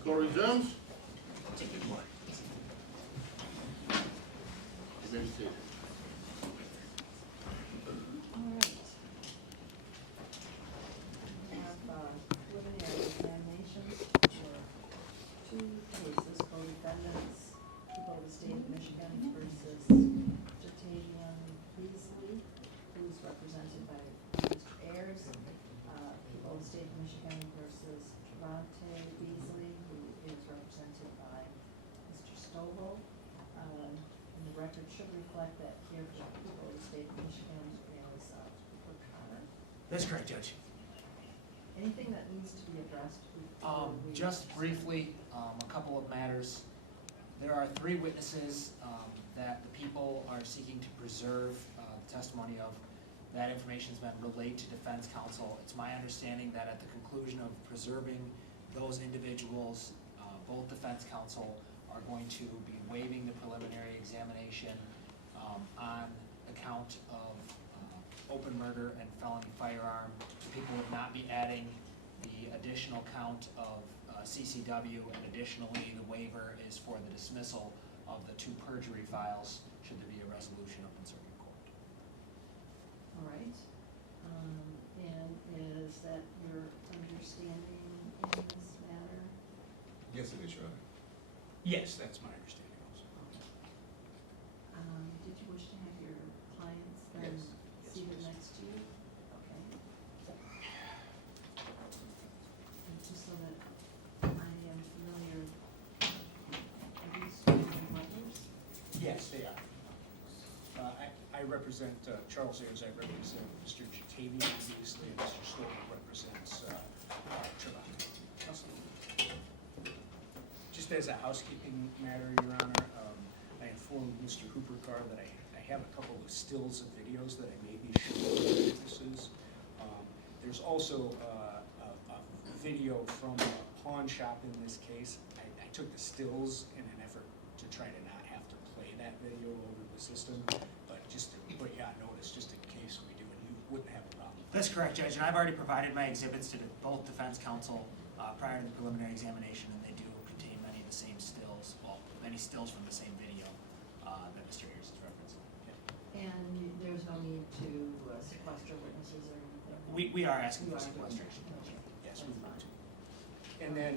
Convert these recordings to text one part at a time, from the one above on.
The court resumes. You may be seated. All right. We have preliminary examinations for two cases, co-defendants, people of the state of Michigan versus Jatavian Beasley, who's represented by Mr. Ayers, people of the state of Michigan versus Javante Beasley, who is represented by Mr. Stovall. And the record should reflect that here for people of the state of Michigan is O'Connor. That's correct, Judge. Anything that needs to be addressed before we... Just briefly, a couple of matters. There are three witnesses that the people are seeking to preserve the testimony of. That information's been relayed to defense counsel. It's my understanding that at the conclusion of preserving those individuals, both defense counsel are going to be waiving the preliminary examination on account of open murder and felony firearm. The people would not be adding the additional count of CCW, and additionally the waiver is for the dismissal of the two perjury files should there be a resolution up in circuit court. All right. And is that your understanding in this matter? Yes, it is, Your Honor. Yes, that's my understanding also. Did you wish to have your clients then Yes. seated Yes, next to you? Okay. And just so that I am familiar, are these two brothers? Yes, they are. I represent Charles Ayers. I represent Mr. Jatavian Beasley, and Mr. Stover represents Trevante. Just as a housekeeping matter, Your Honor, I informed Mr. Hooper-Carr that I have a couple of stills of videos that I may be showing witnesses. There's also a video from a pawn shop in this case. I took the stills in an effort to try to not have to play that video over the system, but just to put you on notice, just in case we do, and you wouldn't have a problem. That's correct, Judge, and I've already provided my exhibits to both defense counsel prior to the preliminary examination, and they do contain many of the same stills, well, many stills from the same video that Mr. Ayers is referencing. And there's no need to sequester witnesses or anything? We are asking You for are doing sequestration. that. Yes, That's we would fine. too. And then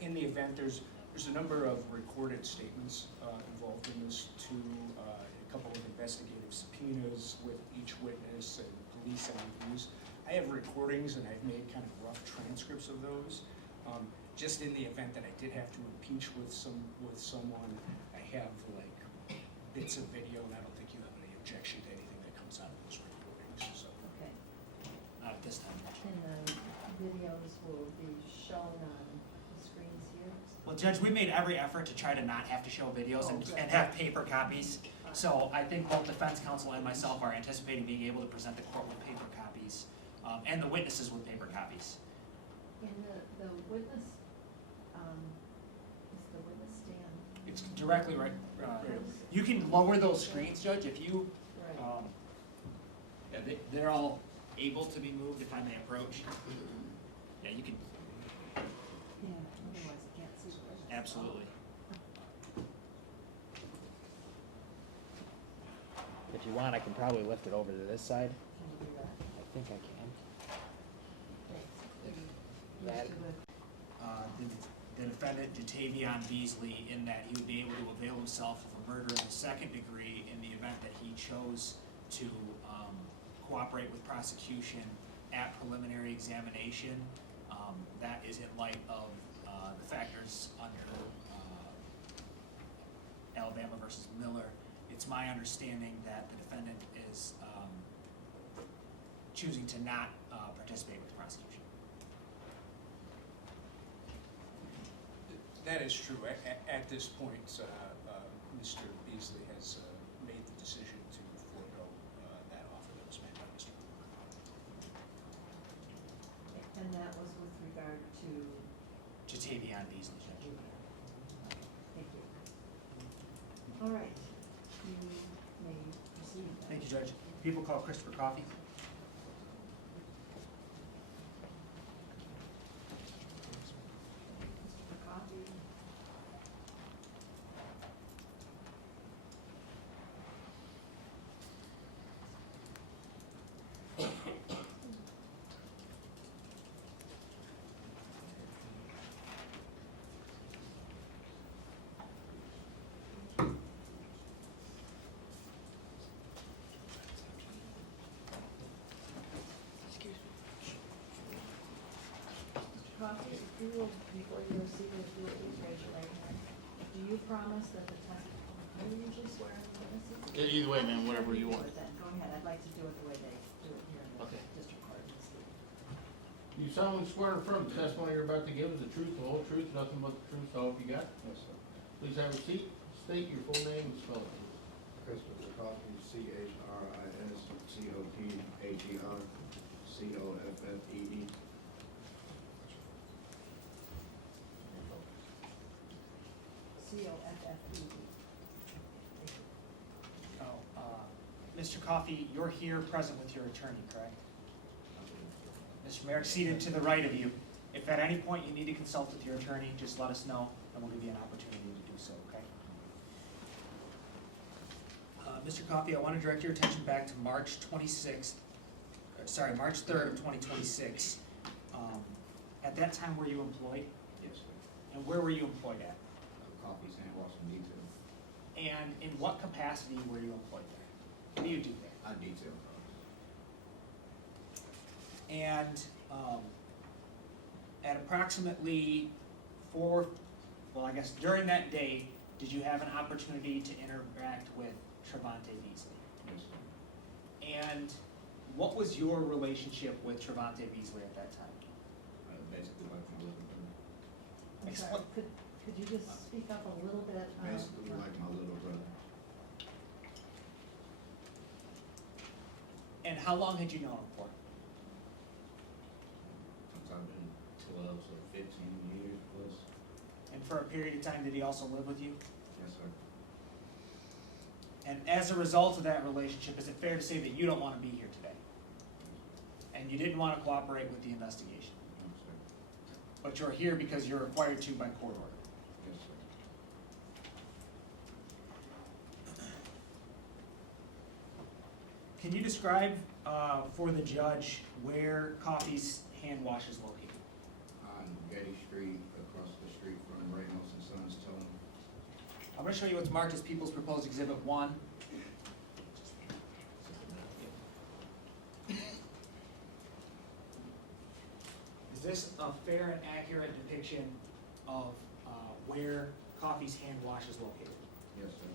in the event, there's a number of recorded statements involved in this too, a couple of investigative subpoenas with each witness and police interviews. I have recordings and I've made kind of rough transcripts of those. Just in the event that I did have to impeach with someone, I have like bits of video, and I don't think you have any objection to anything that comes out of those recordings. So. Okay. Not at this time. And the videos will be shown on the screens here? Well, Judge, we made every effort to try to not have to show videos and have paper copies. So I think both defense counsel and myself are anticipating being able to present the court with paper copies, and the witnesses with paper copies. And the witness, is the witness stand? It's directly right. You can lower those screens, Judge, if you. Right. Yeah, they're all able to be moved if I may approach. Yeah, you can. Yeah, otherwise I can't see the witness. Absolutely. If you want, I can probably lift it over to this side. Can you do that? I think I can. Thanks. That- Used to it. The defendant, Jatavian Beasley, in that he would be able to avail himself of a murder in the second degree in the event that he chose to cooperate with prosecution at preliminary examination. That is in light of the factors under Alabama versus Miller. It's my understanding that the defendant is choosing to not participate with prosecution. That is true. At this point, Mr. Beasley has made the decision to forego that offer that was made by Mr. And that was with regard to, Jatavian Beasley. thank you. All right, you may proceed. Thank you, Judge. People call Christopher Coffey. Mr. Coffey, Coffey, if you will, before you receive it, if you will please raise your right hand. Do you promise that the testimony, do you usually swear in the witnesses? Either way, man, whatever you want. Then, go ahead, I'd like to do it the way they do it here in the Okay. district court. You solemnly swear to affirm the testimony you're about to give is the truth, the whole truth, nothing but the truth, so help you God? Yes, sir. Please have a seat, state your full name and spell it. Christopher Coffey, CHRISCOPHER, COFFED. Mr. Coffey, you're here present with your attorney, correct? Mr. Merrick, seated to the right of you. If at any point you need to consult with your attorney, just let us know, and we'll give you an opportunity to do so, okay? Mr. Coffey, I want to direct your attention back to March 3rd of 2026. At that time, were you employed? Yes, sir. And where were you employed at? Coffey's hand washing detail. And in what capacity were you employed there? What do you do there? I detail cars. And at approximately during that day, did you have an opportunity to interact with Trevante Beasley? Yes, sir. And what was your relationship with Trevante Beasley at that time? Basically like my little brother. I'm sorry, could you just speak up a little bit? Basically like my little brother. And how long had you known him for? Since I've been 12, so 15 years plus. And for a period of time, did he also live with you? Yes, sir. And as a result of that relationship, is it fair to say that you don't want to be here today? And you didn't want to cooperate with the investigation? Yes, sir. But you're here because you're required to by court order? Yes, sir. Can you describe for the judge where Coffey's hand wash is located? On Getty Street, across the street from Ramos and Sons Towing. I'm going to show you what's marked as People's Proposed Exhibit 1. Is this a fair and accurate depiction of where Coffey's hand wash is located? Yes, sir.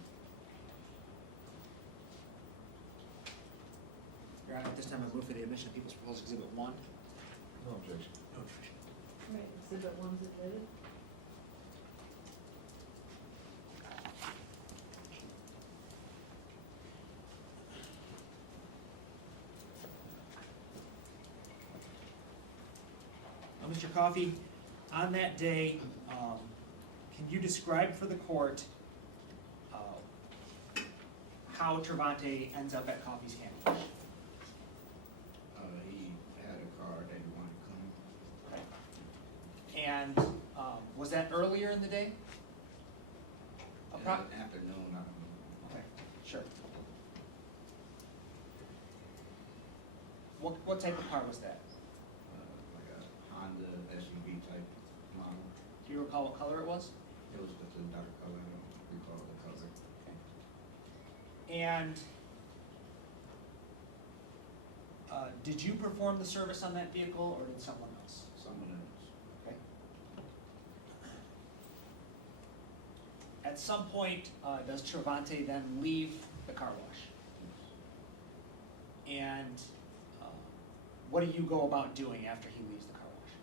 Your Honor, at this time I move for the admission of People's Proposed Exhibit 1. No objection. No objection. Right, exhibit one's admitted. Mr. Coffey, on that day, can you describe for the court how Trevante ends up at Coffey's hand wash? He had a car that he wanted to clean. And was that earlier in the day? In the afternoon, I don't know. Okay, sure. What type of car was that? Like a Honda SUV type model. Do you recall what color it was? It was just a dark color, I don't recall the color. And did you perform the service on that vehicle, or did someone else? Someone else. Okay. At some point, does Trevante then leave the car wash? And what do you go about doing after he leaves the car wash?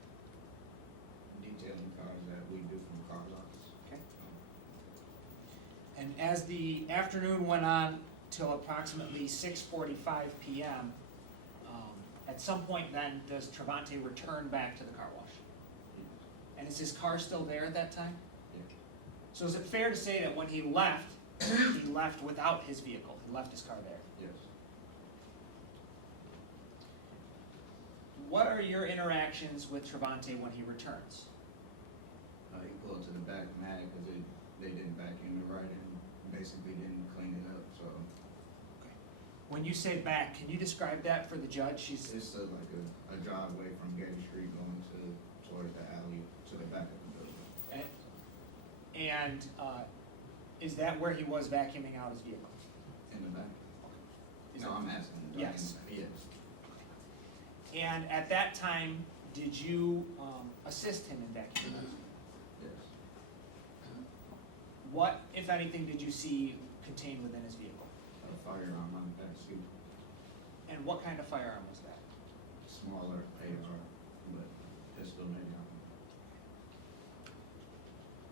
Detailing cars that we do from car lots. Okay. And as the afternoon went on till approximately 6:45 p.m., at some point then, does Trevante return back to the car wash? And is his car still there at that time? Yeah. So is it fair to say that when he left without his vehicle, he left his car there? Yes. What are your interactions with Trevante when he returns? He pulled to the back mat because they didn't vacuum it right and basically didn't clean it up, so. When you say back, can you describe that for the judge? It's like a driveway from Getty Street going toward the alley to the back of the building. And is that where he was vacuuming out his vehicle? In the back? Is No, it- I'm asking. Yes. Yes. And at that time, did you assist him in vacuuming? Yes. What, if anything, did you see contained within his vehicle? A firearm on the back seat, And what kind of firearm was that? smaller AR, but pistol maybe.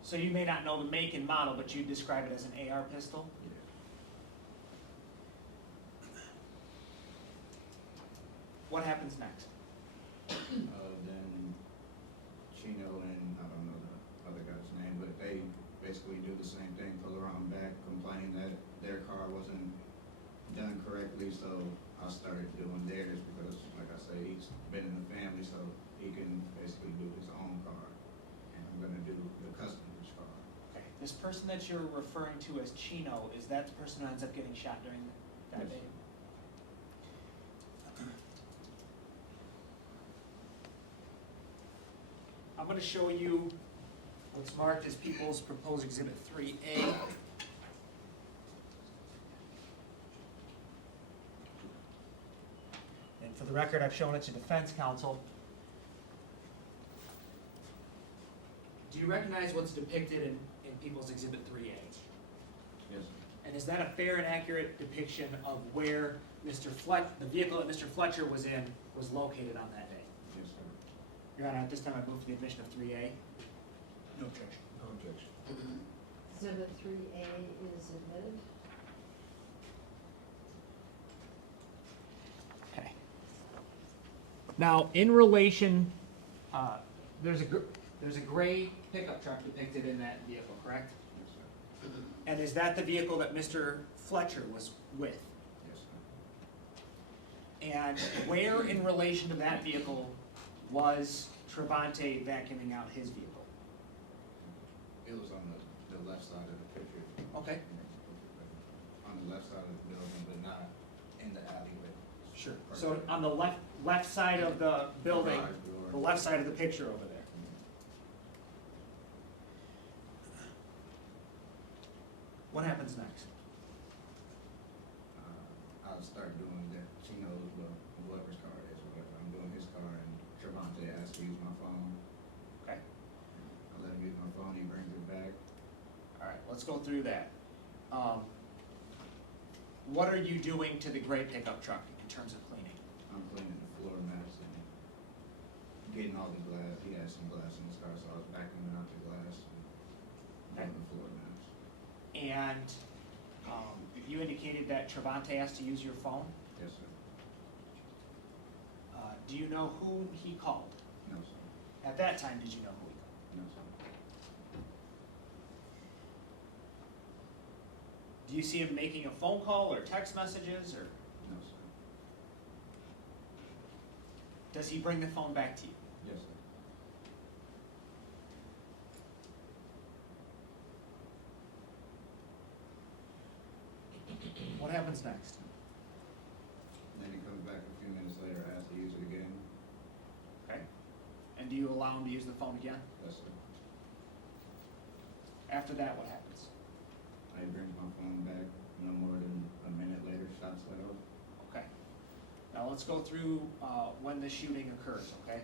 So you may not know the make and model, but you describe it as an AR pistol? Yeah. What happens next? Then Chino and, I don't know the other guy's name, but they basically do the same thing, pull around back, complain that their car wasn't done correctly, so I started doing theirs because, like I say, he's been in the family, so he can basically do his own car. And I'm gonna do the customer's car. Okay. This person that you're referring to as Chino, is that the person who ends up getting shot during that Yes. day? I'm gonna show you what's marked as People's Proposed Exhibit 3A. And for the record, I've shown it to defense counsel. Do you recognize what's depicted in People's Exhibit 3A? Yes, sir. And is that a fair and accurate depiction of where the vehicle that Mr. Fletcher was in was located on that day? Yes, sir. Your Honor, at this time I move for the admission of 3A. No objection. No objection. Exhibit 3A is admitted. Okay. Now, in relation, there's a gray pickup truck depicted in that vehicle, correct? Yes, sir. And is that the vehicle that Mr. Fletcher was with? Yes, sir. And where in relation to that vehicle was Trevante vacuuming out his vehicle? It was on the left side of the picture. Okay. On the left side of the building, but not in the alleyway. Sure. So on the left side of the building, Garage door. the left side of the picture over there. What happens next? I'll start doing that. She knows whoever's car it is, whatever. I'm doing his car, and Trevante asked to use my phone. Okay. I let him use my phone, he brings it back. All right, let's go through that. What are you doing to the gray pickup truck in terms of cleaning? I'm cleaning the floor mats and getting all the glass. He has some glass in his car, so I was vacuuming out the glass and Okay. doing the floor mats. And you indicated that Trevante asked to use your phone. Yes, sir. Do you know who he called? No, sir. At that time, did you know who he called? No, sir. Do you see him making a phone call or text messages, or No, sir. does he bring the phone back to you? Yes, sir. What happens next? Then he comes back a few minutes later, asks to use it again. Okay. And do you allow him to use the phone again? Yes, sir. After that, what happens? I bring my phone back no more than a minute later, shots let off. Okay. Now let's go through when the shooting occurs, okay?